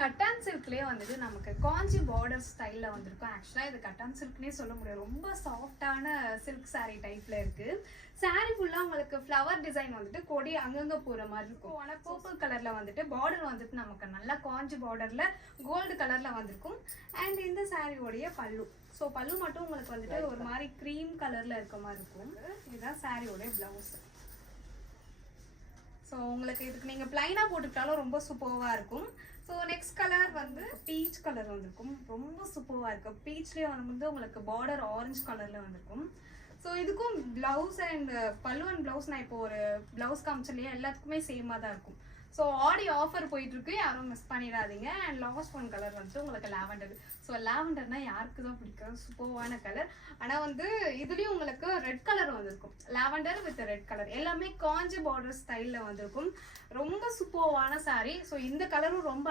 கட்டான் சில்க்லேயே வந்துட்டு நமக்கு காஞ்சி பார்டர் ஸ்டைலில் வந்திருக்கும். ஆக்சுவலாக இது கட்டான் சில்க்னே சொல்ல முடியாது, ரொம்ப சாஃப்டான சில்க் சாரீ டைப்பில் இருக்குது. சாரீ ஃபுல்லாக உங்களுக்கு ஃப்ளவர் டிசைன் வந்துட்டு கொடி அங்கங்கே போகிற மாதிரி இருக்கும். ஆனால் பர்பிள் கலரில் வந்துட்டு பார்டர் வந்துட்டு நமக்கு நல்லா காஞ்சி பார்டரில் கோல்டு கலரில் வந்திருக்கும். அண்ட் இந்த சாரியோடைய பல்லு, ஸோ பல்லு மட்டும் உங்களுக்கு வந்துட்டு ஒரு மாதிரி க்ரீம் கலரில் இருக்க மாதிரி இருக்கும். இதுதான் சாரியோடைய ப்ளவுஸ். ஸோ உங்களுக்கு இதுக்கு நீங்கள் ப்ளைனாக போட்டுக்கிட்டாலும் ரொம்ப சூப்பராக இருக்கும். ஸோ நெக்ஸ்ட் கலர் வந்து பீச் கலர் வந்திருக்கும், ரொம்ப சூப்பராக இருக்கும். பீச்லேயே வந்து உங்களுக்கு பார்டர் ஆரஞ்சு கலரில் வந்திருக்கும். ஸோ இதுக்கும் ப்ளவுஸ் அண்ட் பல்லு அண்ட் ப்ளவுஸ் நான் இப்போ ஒரு ப்ளவுஸ் காமிச்சிலையே எல்லாத்துக்குமே சேமாக தான் இருக்கும். ஸோ ஆடி ஆஃபர் போயிட்டுருக்கு, யாரும் மிஸ் பண்ணிடாதீங்க. அண்ட் லாஸ்ட் ஒன் கலர் வந்துட்டு உங்களுக்கு லாவெண்டர். ஸோ லாவெண்டர்னா யாருக்கு தான் பிடிக்கும், சூப்பர்வான கலர். ஆனால் வந்து இதுலேயும் உங்களுக்கு ரெட் கலர் வந்திருக்கும், லாவெண்டர் வித் ரெட் கலர், எல்லாமே காஞ்சி பார்டர் ஸ்டைலில் வந்திருக்கும். ரொம்ப சூப்பர்வான சாரீ. ஸோ இந்த கலரும் ரொம்ப